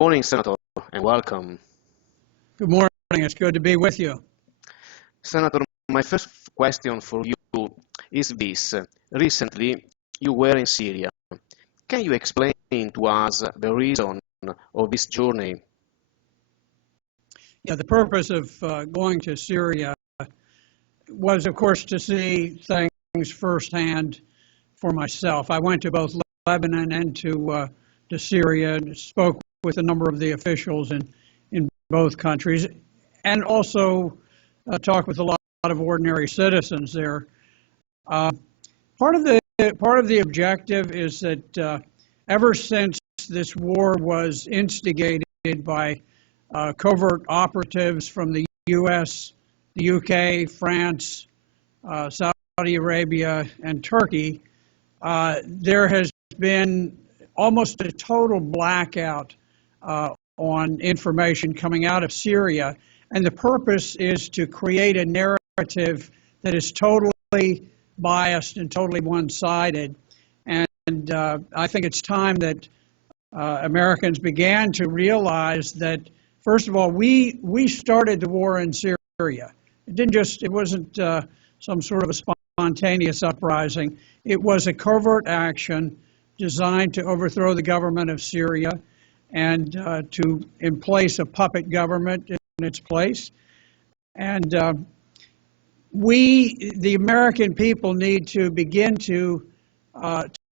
Morning, Senator, and welcome. Good morning. It's good to be with you. Senator, my first question for you is this. Recently, you were in Syria. Can you explain to us the reason of this journey? Yeah, the purpose of going to Syria was, of course, to see things firsthand for myself. I went to both Lebanon and to Syria and spoke with a number of the officials in both countries, and also talked with a lot of ordinary citizens there. Part of the objective is that ever since this war was instigated by covert operatives from the U.S., the U.K., France, Saudi Arabia, and Turkey, there has been almost a total blackout on information coming out of Syria, and the purpose is to create a narrative that is totally biased and totally one-sided. And I think it's time that Americans began to realize that, first of all, we started the war in Syria. It wasn't some sort of a spontaneous uprising. It was a covert action designed to overthrow the government of Syria and to place a puppet government in its place. And the American people, need to begin to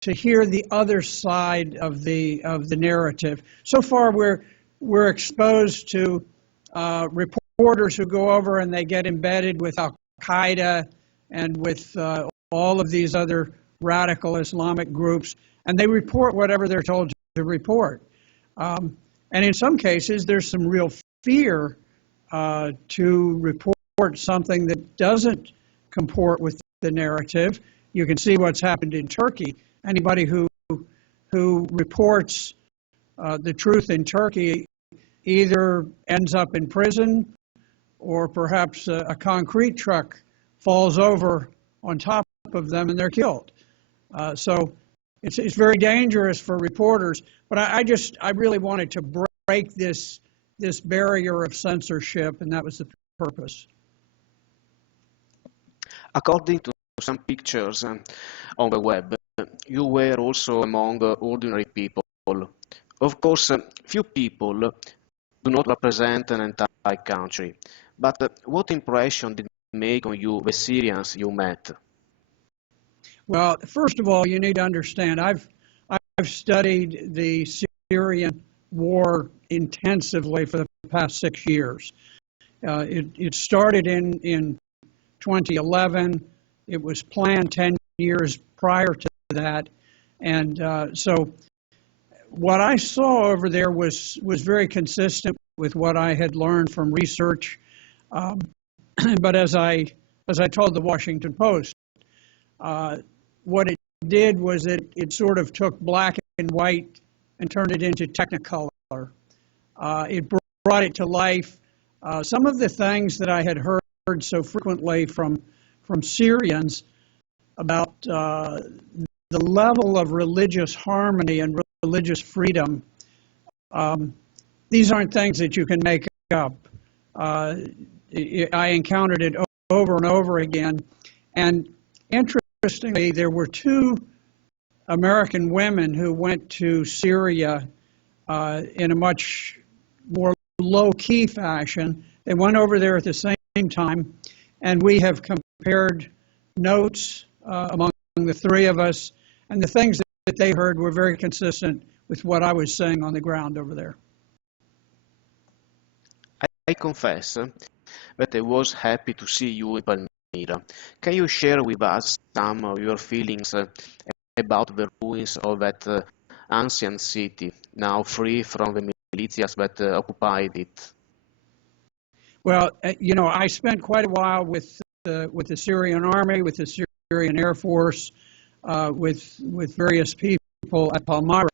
hear the other side of the narrative. So far, we're exposed to reporters who go over and they get embedded with Al Qaeda and with all of these other radical Islamic groups, and they report whatever they're told to report. And in some cases, there's some real fear to report something that doesn't comport with the narrative. You can see what's happened in Turkey. Anybody who reports the truth in Turkey either ends up in prison, or perhaps a concrete truck falls over on top of them and they're killed. So it's very dangerous for reporters. But I really wanted to break this barrier of censorship, and that was the purpose. According to some pictures on the web, you were also among ordinary people. Of course, few people do not represent an entire country. But what impression did it make on you, the Syrians you met? Well, first of all, you need to understand, I've studied the Syrian war intensively for the past 6 years. It started in 2011. It was planned 10 years prior to that. And so what I saw over there was very consistent with what I had learned from research. But as I told the Washington Post, what it did was it sort of took black and white and turned it into technicolor. It brought it to life. Some of the things that I had heard so frequently from Syrians about the level of religious harmony and religious freedom, these aren't things that you can make up. I encountered it over and over again. And interestingly, there were 2 American women who went to Syria in a much more low-key fashion. They went over there at the same time, and we have compared notes among the 3 of us, and the things that they heard were very consistent with what I was saying on the ground over there. I confess that I was happy to see you in Palmyra. Can you share with us some of your feelings about the ruins of that ancient city, now free from the militias that occupied it? Well, I spent quite a while with the Syrian army, with the Syrian Air Force, with various people at Palmyra.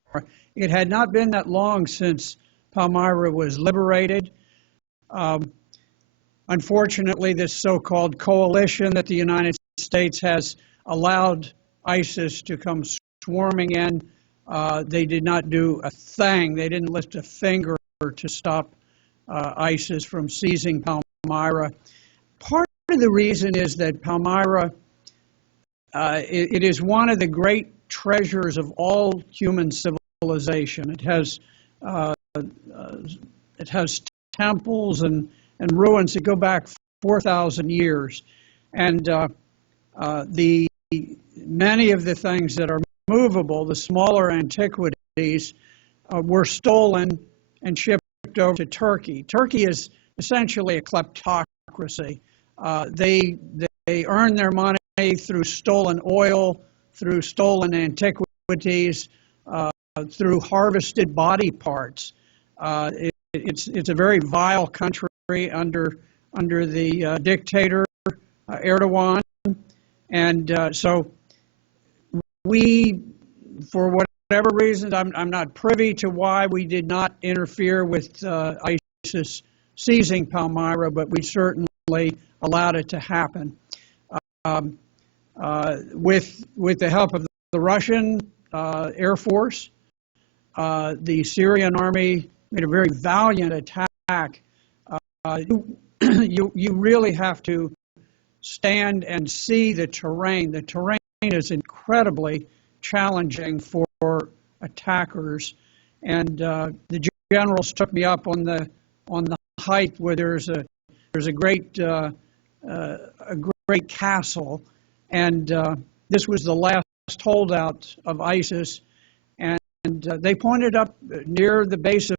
It had not been that long since Palmyra was liberated. Unfortunately, this so-called coalition that the United States has allowed ISIS to come swarming in They did not do a thing. They didn't lift a finger to stop ISIS from seizing Palmyra. Part of the reason is that Palmyra, it is one of the great treasures of all human civilization. It has temples and ruins that go back 4,000 years, and many of the things that are movable, the smaller antiquities, were stolen and shipped over to Turkey. Turkey is essentially a kleptocracy. They earn their money through stolen oil, through stolen antiquities, through harvested body parts. It's a very vile country under the dictator Erdogan, and so we, for whatever reasons, I'm not privy to why we did not interfere with ISIS seizing Palmyra, but we certainly allowed it to happen. With the help of the Russian Air Force, the Syrian army made a very valiant attack. You really have to stand and see the terrain. The terrain is incredibly challenging for attackers, and the generals took me up on the height where there's a great castle, and this was the last holdout of ISIS, and they pointed up near the base of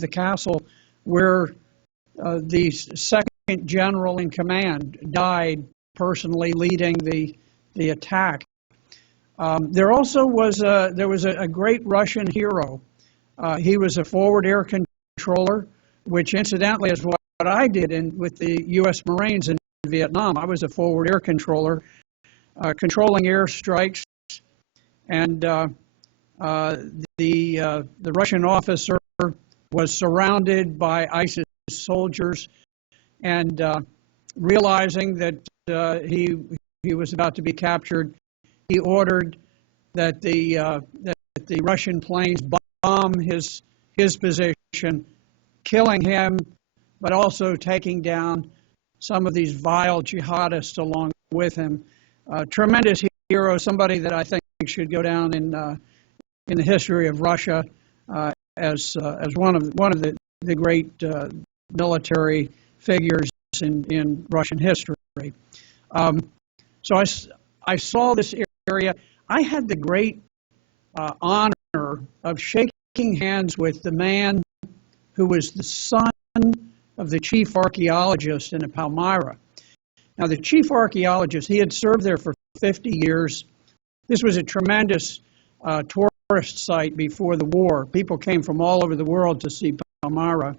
the castle where the second general in command died personally leading the attack. There also was a great Russian hero. He was a forward air controller, which incidentally is what I did with the U.S. Marines in Vietnam. I was a forward air controller, controlling airstrikes, and the Russian officer was surrounded by ISIS soldiers, and realizing that he was about to be captured, he ordered that the Russian planes bomb his position, killing him, but also taking down some of these vile jihadists along with him. Tremendous hero, somebody that I think should go down in the history of Russia as one of the great military figures in Russian history. So I saw this area. I had the great honor of shaking hands with the man who was the son of the chief archaeologist in Palmyra. Now, the chief archaeologist, he had served there for 50 years. This was a tremendous tourist site before the war. People came from all over the world to see Palmyra.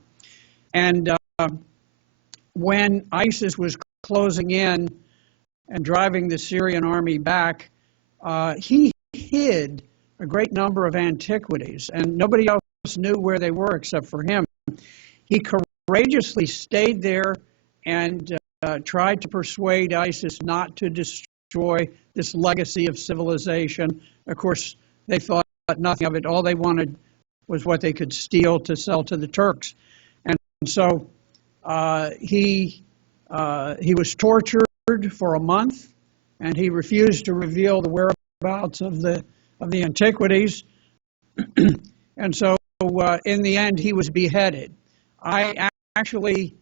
And when ISIS was closing in and driving the Syrian army back, he hid a great number of antiquities, and nobody else knew where they were except for him. He courageously stayed there and tried to persuade ISIS not to destroy this legacy of civilization. Of course, they thought nothing of it. All they wanted was what they could steal to sell to the Turks. And so he was tortured for a month, and he refused to reveal the whereabouts of the antiquities. And so in the end, he was beheaded. I actually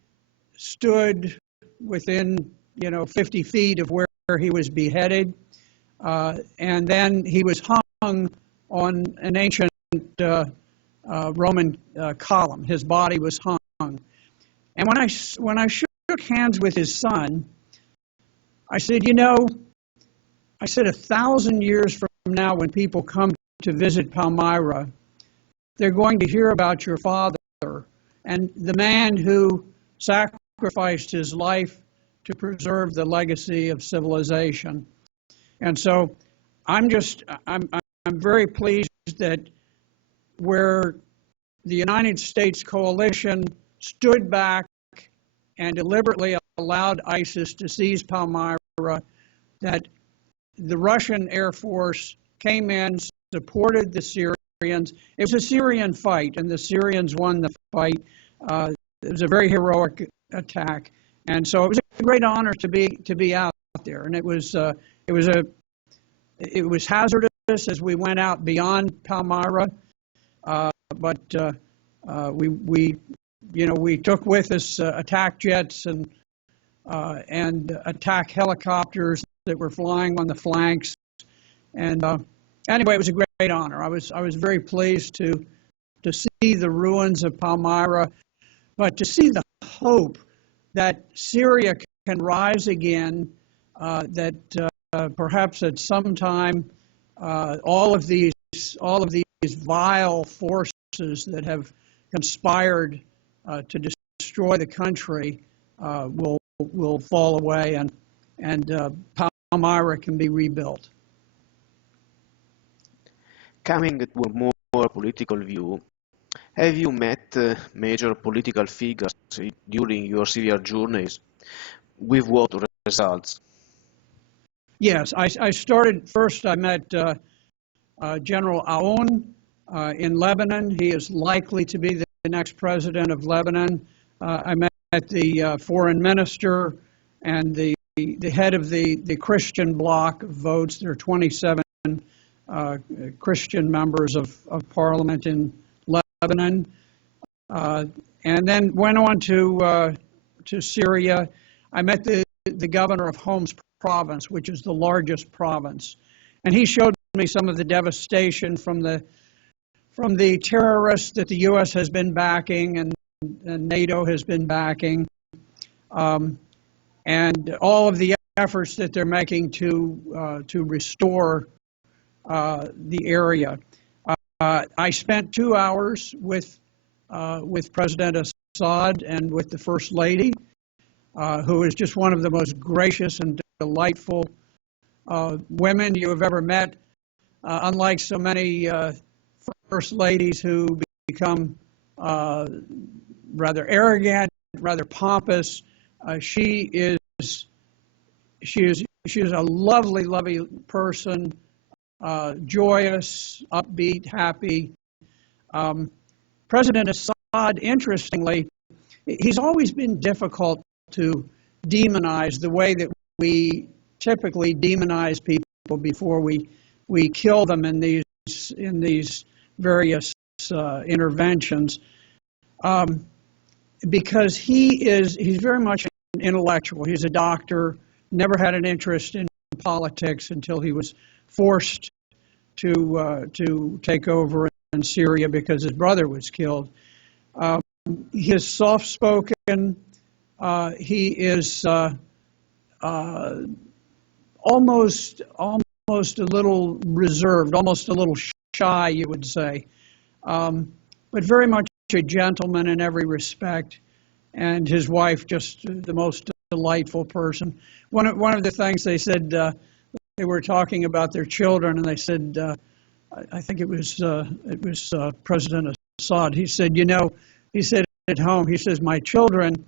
stood within 50 feet of where he was beheaded, and then he was hung on an ancient Roman column. His body was hung. And when I shook hands with his son, I said, 1,000 years from now, when people come to visit Palmyra, they're going to hear about your father and the man who sacrificed his life to preserve the legacy of civilization. And so I'm very pleased that where the United States coalition stood back and deliberately allowed ISIS to seize Palmyra, that the Russian Air Force came in, supported the Syrians. It was a Syrian fight, and the Syrians won the fight. It was a very heroic attack, and so it was a great honor to be out there. And it was hazardous as we went out beyond Palmyra, but we took with us attack jets and attack helicopters that were flying on the flanks. And anyway, it was a great honor. I was very pleased to see the ruins of Palmyra, but to see the hope that Syria can rise again, that perhaps at some time all of these vile forces that have conspired to destroy the country will fall away, and Palmyra can be rebuilt. Coming to a more political view, have you met major political figures during your Syria journeys? With what results? Yes, I started first. I met General Aoun in Lebanon. He is likely to be the next president of Lebanon. I met the foreign minister and the head of the Christian bloc of votes. There are 27 Christian members of parliament in Lebanon, and then went on to Syria. I met the governor of Homs province, which is the largest province, and he showed me some of the devastation from the terrorists that the U.S. has been backing and NATO has been backing, and all of the efforts that they're making to restore the area. I spent 2 hours with President Assad and with the First Lady, who is just one of the most gracious and delightful women you have ever met. Unlike so many First Ladies who become rather arrogant, rather pompous, she is a lovely person. Joyous, upbeat, happy. President Assad, interestingly, he's always been difficult to demonize the way that we typically demonize people before we kill them in these various interventions, because he's very much an intellectual. He's a doctor, never had an interest in politics until he was forced to take over in Syria because his brother was killed. He is soft-spoken. He is almost a little reserved, almost a little shy, you would say, but very much a gentleman in every respect. And his wife, just the most delightful person. One of the things they said. They were talking about their children, and they said, I think it was President Assad. He said, he said at home, he says, my children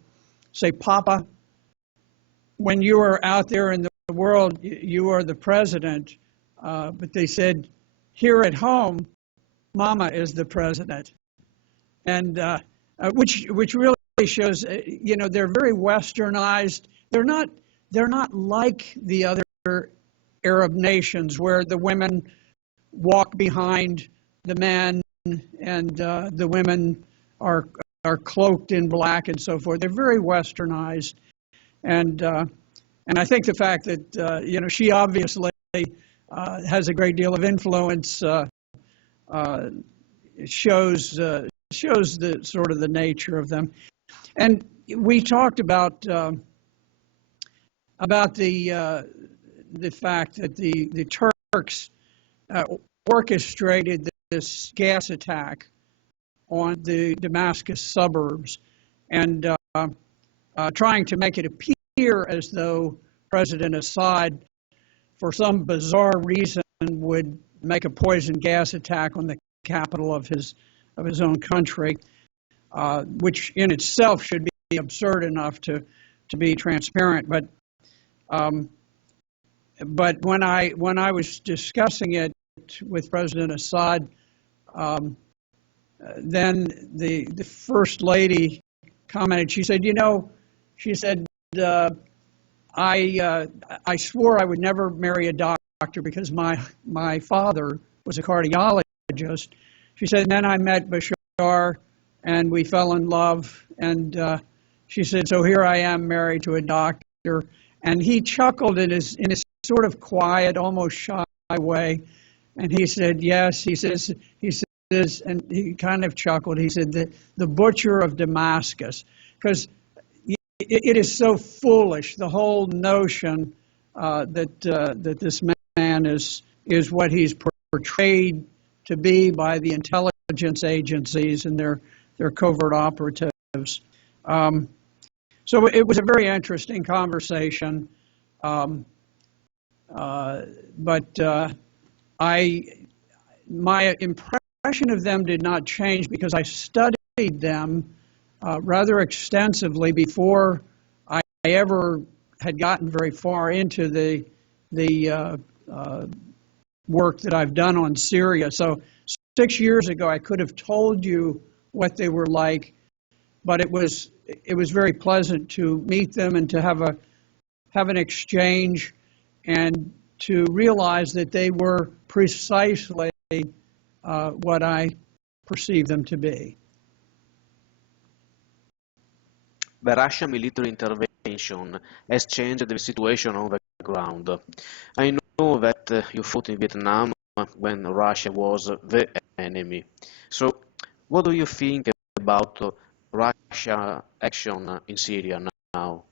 say, Papa, when you are out there in the world, you are the president. But they said, here at home, Mama is the president. And which really shows, they're very westernized. They're not like the other Arab nations where the women walk behind the men and the women are cloaked in black and so forth. They're very westernized, and I think the fact that she obviously has a great deal of influence shows the sort of the nature of them. And we talked about the fact that the Turks orchestrated this gas attack on the Damascus suburbs and trying to make it appear as though President Assad, for some bizarre reason, would make a poison gas attack on the capital of his own country, which in itself should be absurd enough to be transparent. But when I was discussing it with President Assad, then the First Lady commented. She said, she said, I swore I would never marry a doctor because my father was a cardiologist. She said, and then I met Bashar and we fell in love. And she said, so here I am married to a doctor. And he chuckled in his sort of quiet, almost shy way. And he said, yes, he says, and he kind of chuckled. He said, the butcher of Damascus, because it is so foolish, the whole notion that this man is what he's portrayed to be by the intelligence agencies and their covert operatives. So it was a very interesting conversation, but my impression of them did not change because I studied them rather extensively before I ever had gotten very far into the work that I've done on Syria. So 6 years ago, I could have told you what they were like, but it was very pleasant to meet them and to have an exchange and to realize that they were precisely what I perceived them to be. The Russian military intervention has changed the situation on the ground. I know that you fought in Vietnam when Russia was the enemy. So what do you think about Russia action in Syria now?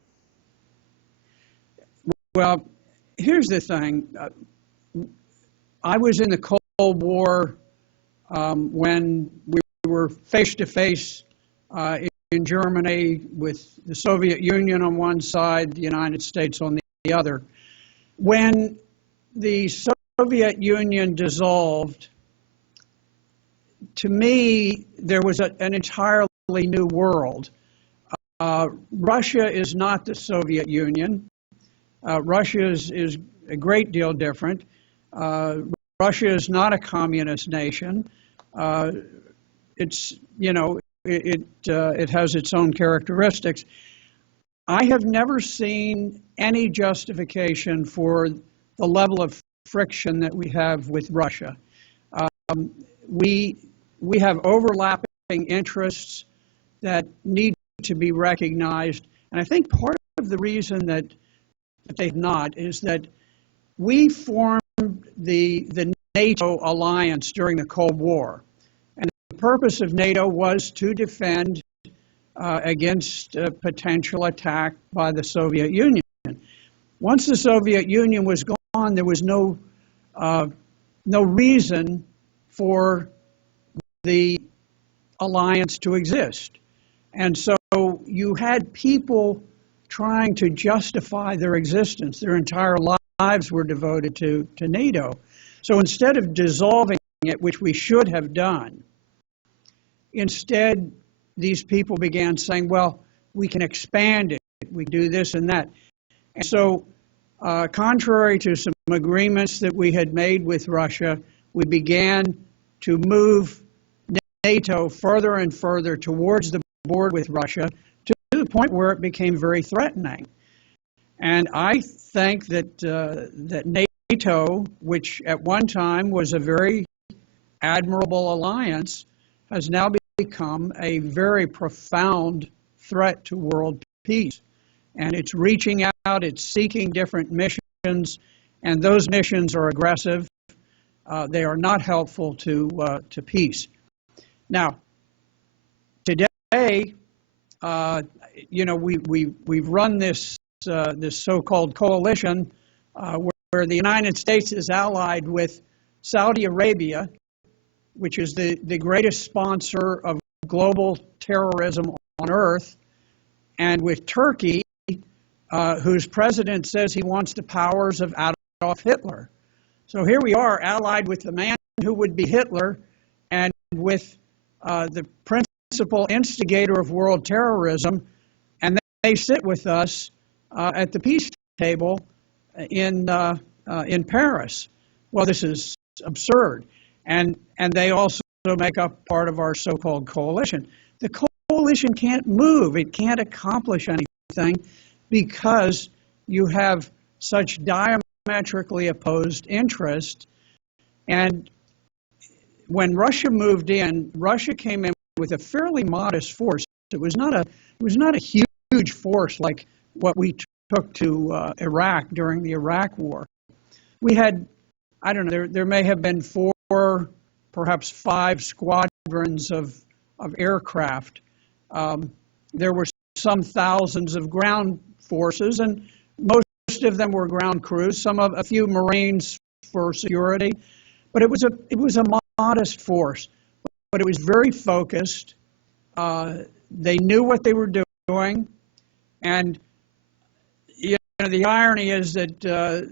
Well, here's the thing. I was in the Cold War when we were face to face in Germany with the Soviet Union on one side, the United States on the other. When the Soviet Union dissolved, to me, there was an entirely new world. Russia is not the Soviet Union. Russia is a great deal different. Russia is not a communist nation. It's, it has its own characteristics. I have never seen any justification for the level of friction that we have with Russia. We have overlapping interests that need to be recognized, and I think part of the reason that they've not is that we formed the Nato Alliance during the Cold War. And the purpose of NATO was to defend against a potential attack by the Soviet Union. Once the Soviet Union was gone, there was no reason for the alliance to exist. And so you had people trying to justify their existence. Their entire lives were devoted to NATO. So instead of dissolving it, which we should have done, instead these people began saying, well, we can expand it, we do this and that. And so contrary to some agreements that we had made with Russia, we began to move NATO further and further towards the border with Russia to the point where it became very threatening. And I think that that NATO, which at one time was a very admirable alliance, has now become a very profound threat to world peace. And it's reaching out, it's seeking different missions, and those missions are aggressive. They are not helpful to peace. Now, today, we've run this so-called coalition where the United States is allied with Saudi Arabia, which is the greatest sponsor of global terrorism on earth, and with Turkey, whose president says he wants the powers of Adolf Hitler. So here we are, allied with the man who would be Hitler, and with the principal instigator of world terrorism, and they sit with us at the peace table in Paris. Well, this is absurd. And they also make up part of our so-called coalition. The coalition can't move. It can't accomplish anything because you have such diametrically opposed interests. And when Russia moved in, Russia came in with a fairly modest force. It was not a huge force like what we took to Iraq during the Iraq War. We had, I don't know, there may have been 4, perhaps 5 squadrons of aircraft. There were some thousands of ground forces, and most of them were ground crews. A few Marines for security, but it was a modest force, but it was very focused. They knew what they were doing, and the irony is that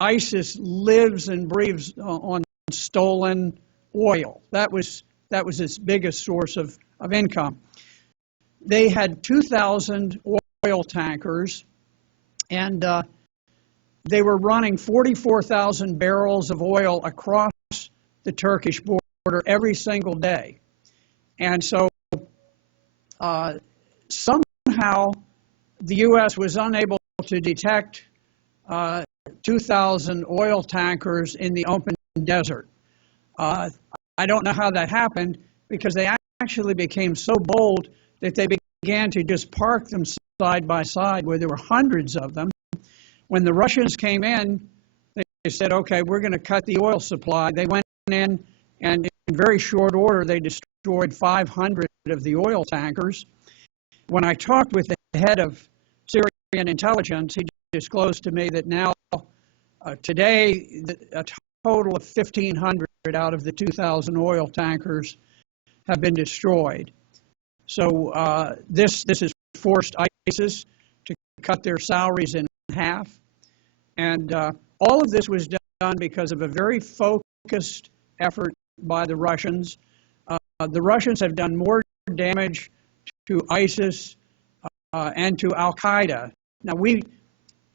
ISIS lives and breathes on stolen oil. That was its biggest source of income. They had 2,000 oil tankers, and they were running 44,000 barrels of oil across the Turkish border every single day. And so somehow the U.S. was unable to detect 2,000 oil tankers in the open desert. I don't know how that happened, because they actually became so bold that they began to just park them side by side where there were hundreds of them. When the Russians came in, they said, okay, we're going to cut the oil supply. They went in, and in very short order, they destroyed 500 of the oil tankers. When I talked with the head of Syrian intelligence, he disclosed to me that now, today, a total of 1,500 out of the 2,000 oil tankers have been destroyed. So this has forced ISIS to cut their salaries in half. And all of this was done because of a very focused effort by the Russians. The Russians have done more damage to ISIS and to Al-Qaeda. Now,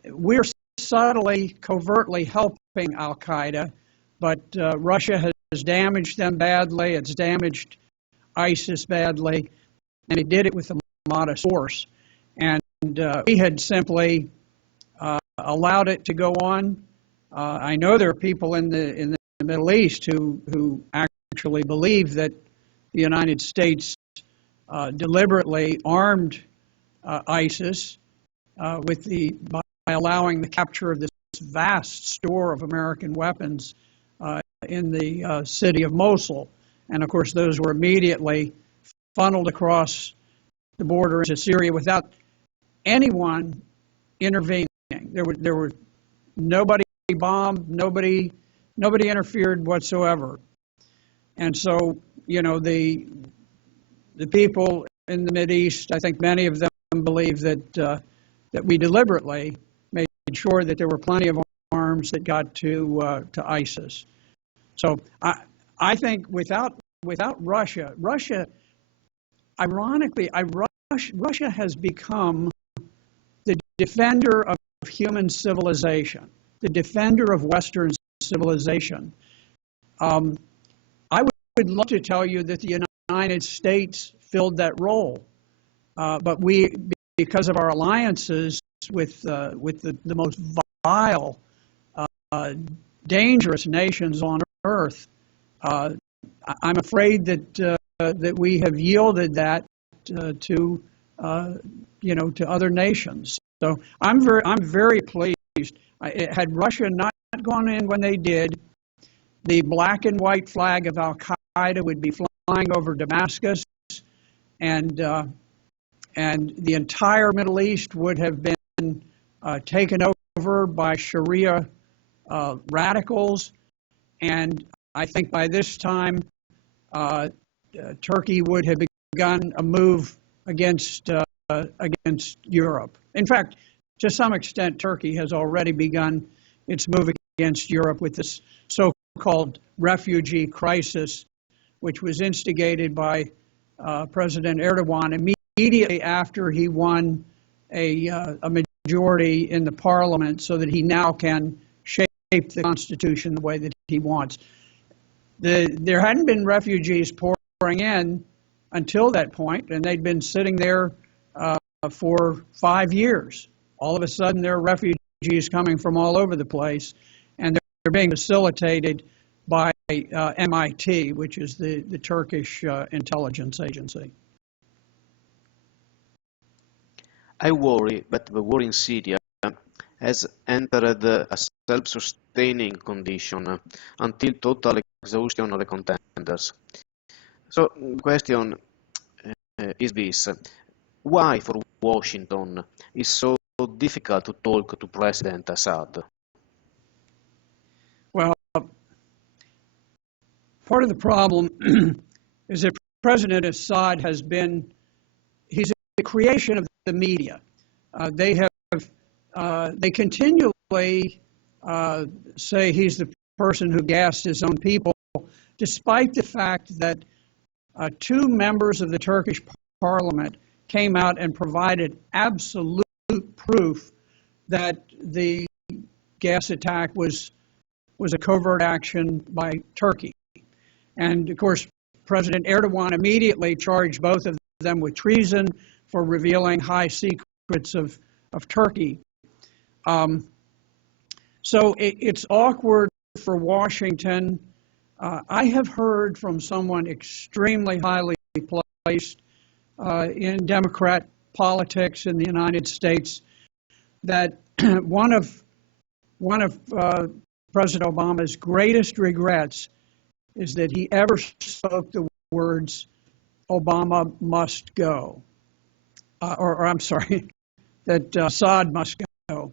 we're subtly, covertly helping Al-Qaeda, but Russia has damaged them badly. It's damaged ISIS badly, and it did it with a modest force. And we had simply allowed it to go on. I know there are people in the Middle East who actually believe that the United States deliberately armed ISIS by allowing the capture of this vast store of American weapons in the city of Mosul. And of course, those were immediately funneled across the border into Syria without anyone intervening. There were nobody bombed, nobody interfered whatsoever. And so, the people in the Mideast, I think many of them believe that we deliberately made sure that there were plenty of arms that got to ISIS. So I think without Russia, ironically, Russia has become the defender of human civilization, the defender of Western civilization. I would love to tell you that the United States filled that role, but we, because of our alliances with the most vile, dangerous nations on earth, I'm afraid that we have yielded that to other nations. So I'm very pleased. Had Russia not gone in when they did, the black and white flag of Al-Qaeda would be flying over Damascus, and the entire Middle East would have been taken over by Sharia radicals. And I think by this time, Turkey would have begun a move against Europe. In fact, to some extent, Turkey has already begun its move against Europe with this so-called refugee crisis, which was instigated by President Erdogan immediately after he won a majority in the parliament, so that he now can shape the constitution the way that he wants. There hadn't been refugees pouring in until that point, and they'd been sitting there for 5 years. All of a sudden, there are refugees coming from all over the place, and they're being facilitated by MIT, which is the Turkish intelligence agency. I worry that the war in Syria has entered a self-sustaining condition until total exhaustion of the contenders. So the question is this: why for Washington is so difficult to talk to President Assad? Well, part of the problem is that President Assad he's a creation of the media. They continually say he's the person who gassed his own people, despite the fact that 2 members of the Turkish parliament came out and provided absolute proof that the gas attack was a covert action by Turkey. And of course, President Erdogan immediately charged both of them with treason for revealing high secrets of Turkey. So it's awkward for Washington. I have heard from someone extremely highly placed in Democrat politics in the United States that one of President Obama's greatest regrets is that he ever spoke the words "Obama must go," or I'm sorry, that Assad must go.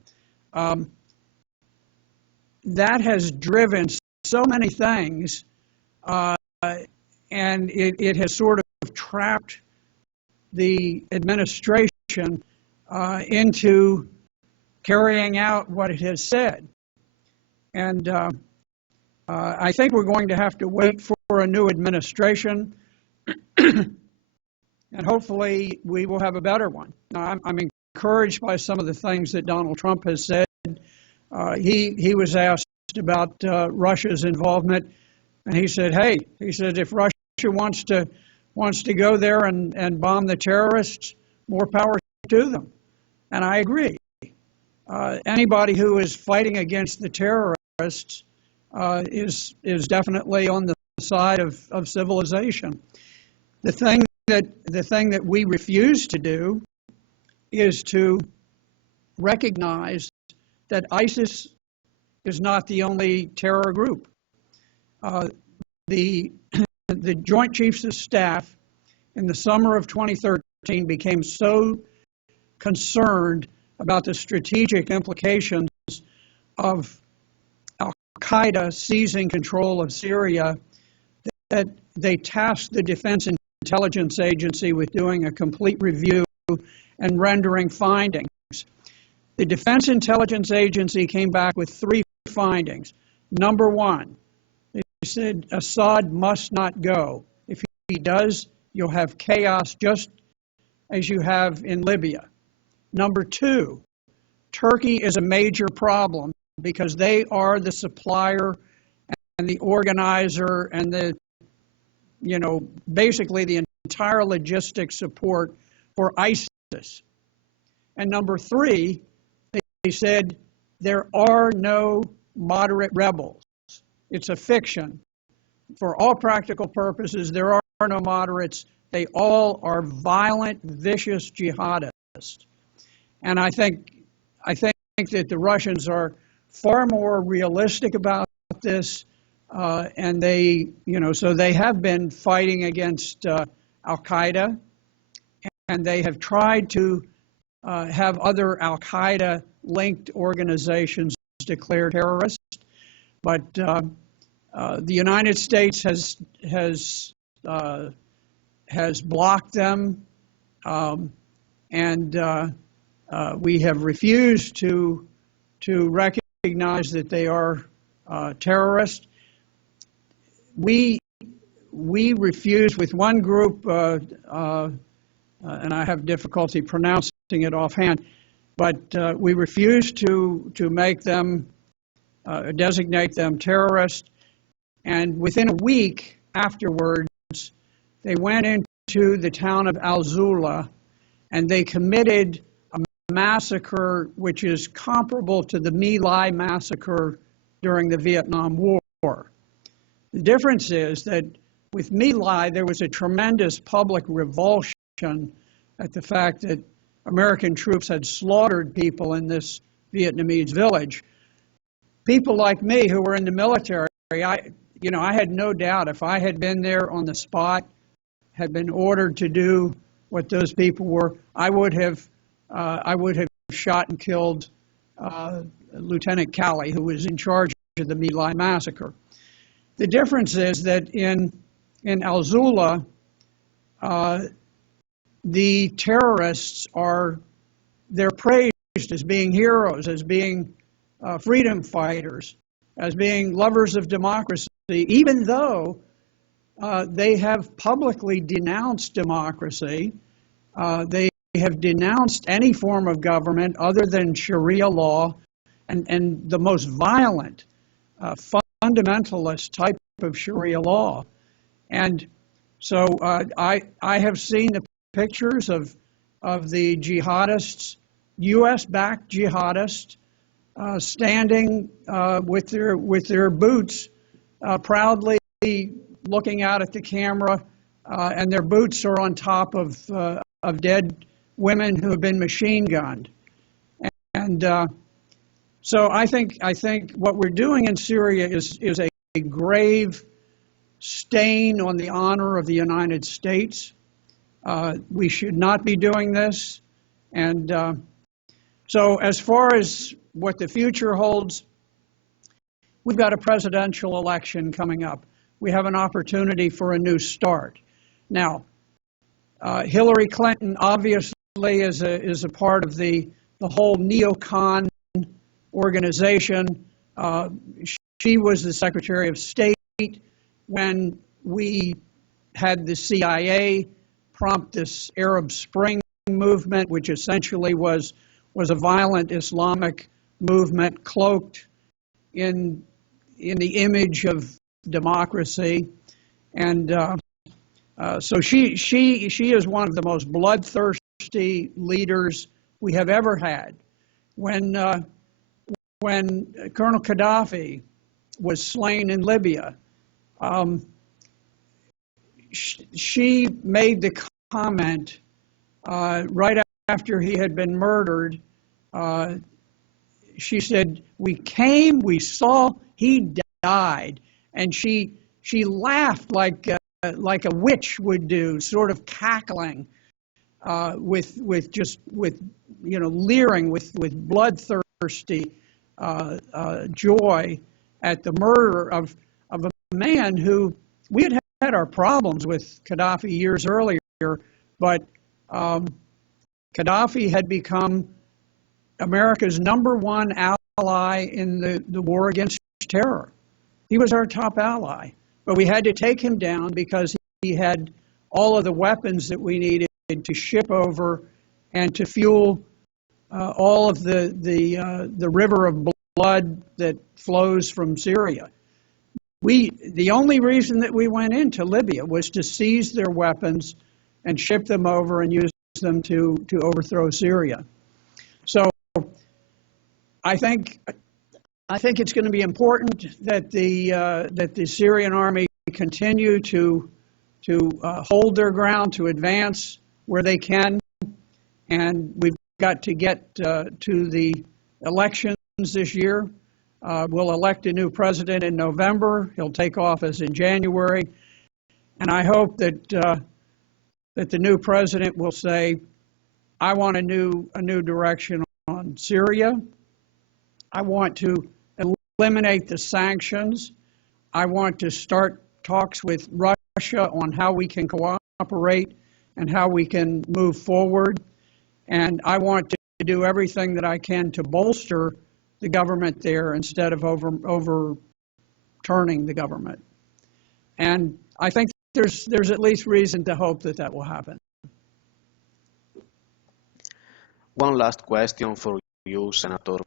That has driven so many things, and it has sort of trapped the administration into carrying out what it has said. And I think we're going to have to wait for a new administration, and hopefully we will have a better one. I'm encouraged by some of the things that Donald Trump has said. He was asked about Russia's involvement, and he said, if Russia wants to go there and bomb the terrorists, more power to them. And I agree. Anybody who is fighting against the terrorists is definitely on the side of civilization. The thing that we refuse to do is to recognize that ISIS is not the only terror group. The Joint Chiefs of Staff in the summer of 2013 became so concerned about the strategic implications of Al-Qaeda seizing control of Syria that they tasked the Defense Intelligence Agency with doing a complete review and rendering findings. The Defense Intelligence Agency came back with 3 findings. Number 1, they said Assad must not go. If he does, you'll have chaos just as you have in Libya. Number 2, Turkey is a major problem because they are the supplier and the organizer and basically the entire logistic support for ISIS. And number 3, they said there are no moderate rebels. It's a fiction. For all practical purposes, there are no moderates. They all are violent, vicious jihadists. And I think that the Russians are far more realistic about this, and so they have been fighting against Al-Qaeda, and they have tried to have other Al-Qaeda-linked organizations declared terrorist, but the United States has blocked them, and we have refused to recognize that they are terrorists. We refuse with one group, and I have difficulty pronouncing it offhand, but we refuse to make them designate them terrorists. And within a week afterwards, they went into the town of Al-Zula and they committed a massacre which is comparable to the My Lai massacre during the Vietnam War. The difference is that with My Lai, there was a tremendous public revulsion at the fact that American troops had slaughtered people in this Vietnamese village. People like me who were in the military, I had no doubt if I had been there on the spot, had been ordered to do what those people were, I would have shot and killed Lieutenant Calley, who was in charge of the My Lai massacre. The difference is that in Al-Zula, the terrorists they're praised as being heroes, as being freedom fighters, as being lovers of democracy, even though they have publicly denounced democracy. They have denounced any form of government other than Sharia law and the most violent, fundamentalist type of Sharia law. And so I have seen the pictures of the jihadists, U.S.-backed jihadists, standing with their boots, proudly looking out at the camera, and their boots are on top of dead women who have been machine gunned. And so I think what we're doing in Syria is a grave stain on the honor of the United States. We should not be doing this. And so as far as what the future holds, we've got a presidential election coming up. We have an opportunity for a new start. Now, Hillary Clinton obviously is a part of the whole neocon organization. She was the Secretary of State when we had the CIA prompt this Arab Spring movement, which essentially was a violent Islamic movement cloaked in the image of democracy. And so she is one of the most bloodthirsty leaders we have ever had. When Colonel Gaddafi was slain in Libya, she made the comment right after he had been murdered. She said, "We came, we saw, he died," and she laughed like a witch would do, sort of cackling, with leering, with bloodthirsty joy at the murder of a man who we had our problems with Gaddafi years earlier, but Gaddafi had become America's #1 ally in the war against terror. He was our top ally, but we had to take him down because he had all of the weapons that we needed to ship over and to fuel all of the river of blood that flows from Syria. The only reason that we went into Libya was to seize their weapons and ship them over and use them to overthrow Syria. So I think it's going to be important that the Syrian army continue to hold their ground, to advance where they can, and we've got to get to the elections this year. We'll elect a new president in November. He'll take office in January, and I hope that the new president will say, "I want a new direction on Syria. I want to eliminate the sanctions. I want to start talks with Russia on how we can cooperate and how we can move forward. And I want to do everything that I can to bolster the government there instead of overturning the government." And I think there's at least reason to hope that will happen. One last question for you, Senator.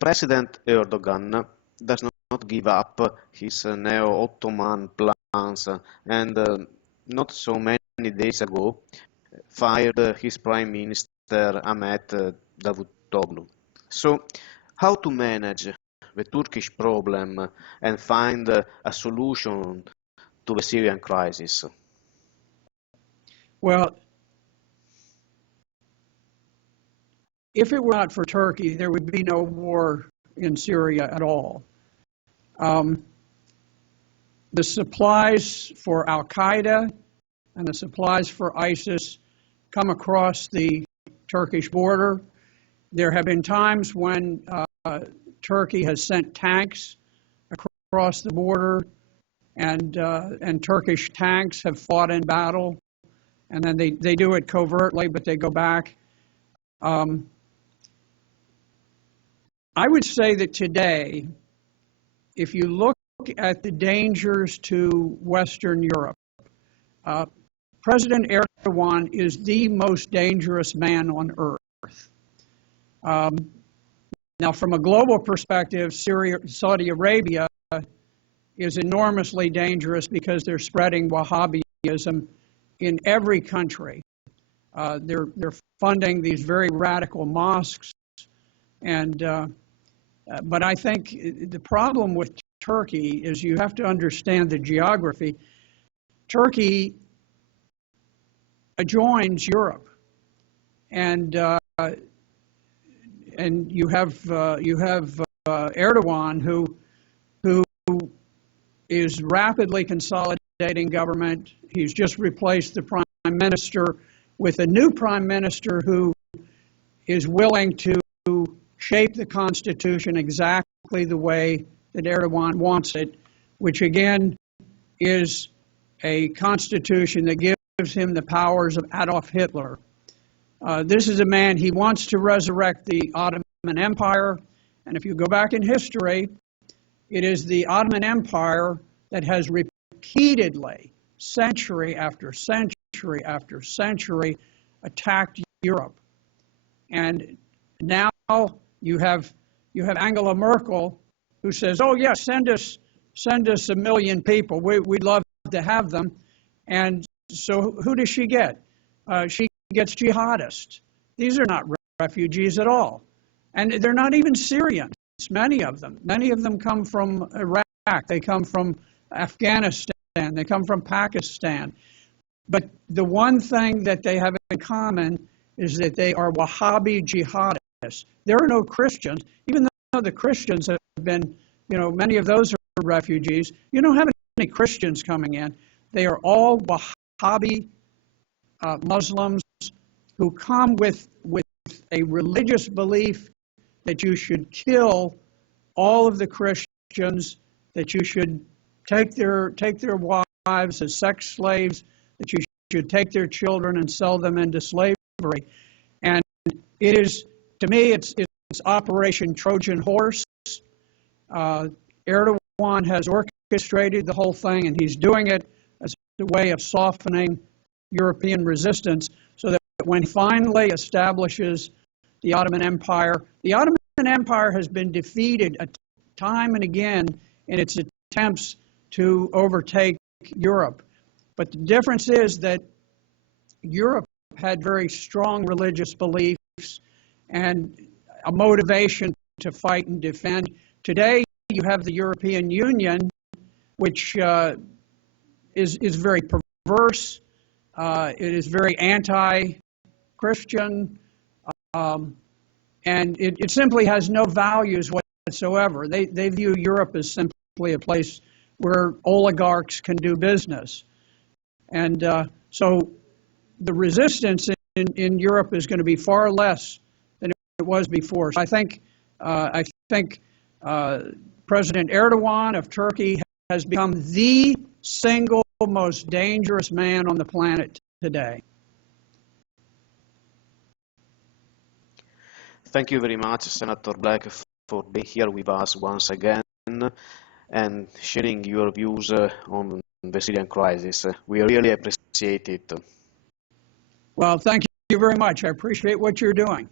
President Erdogan does not not give up his neo-Ottoman plans, and not so many days ago fired his Prime Minister Ahmet Davutoglu. So, how to manage the Turkish problem and find a solution to the Syrian crisis? Well, if it were not for Turkey, there would be no war in Syria at all. The supplies for Al-Qaeda and the supplies for ISIS come across the Turkish border. There have been times when Turkey has sent tanks across the border, and Turkish tanks have fought in battle, and then they do it covertly, but they go back. I would say that today, if you look at the dangers to Western Europe, President Erdogan is the most dangerous man on earth. Now, from a global perspective, Saudi Arabia is enormously dangerous because they're spreading Wahhabism in every country. They're funding these very radical mosques, and but I think the problem with Turkey is you have to understand the geography. Turkey adjoins Europe, and you have Erdogan who is rapidly consolidating government. He's just replaced the prime minister with a new prime minister who is willing to shape the constitution exactly the way that Erdogan wants it, which again is a constitution that gives him the powers of Adolf Hitler. This is a man, he wants to resurrect the Ottoman Empire, and if you go back in history, it is the Ottoman Empire that has repeatedly, century after century after century, attacked Europe. And now you have Angela Merkel, who says, "Oh yes, send us 1,000,000 people. We'd love to have them." And so who does she get? She gets jihadists. These are not refugees at all, and they're not even Syrians. Many of them come from Iraq. They come from Afghanistan. They come from Pakistan. But the one thing that they have in common is that they are Wahhabi jihadists. There are no Christians, even though the Christians have been, many of those are refugees. You don't have any Christians coming in. They are all Wahhabi Muslims who come with a religious belief that you should kill all of the Christians, that you should take their wives as sex slaves, that you should take their children and sell them into slavery. And it is, to me, it's Operation Trojan Horse. Erdogan has orchestrated the whole thing, and he's doing it as a way of softening European resistance so that when he finally establishes the Ottoman Empire has been defeated time and again in its attempts to overtake Europe. But the difference is that Europe had very strong religious beliefs and a motivation to fight and defend. Today, you have the European Union, which is very perverse. It is very anti-Christian, and it simply has no values whatsoever. They view Europe as simply a place where oligarchs can do business. And so the resistance in Europe is going to be far less than it was before. So I think President Erdogan of Turkey has become the single most dangerous man on the planet today. Thank you very much, Senator Black, for being here with us once again and sharing your views on the Syrian crisis. We really appreciate it. Well, thank you very much. I appreciate what you're doing.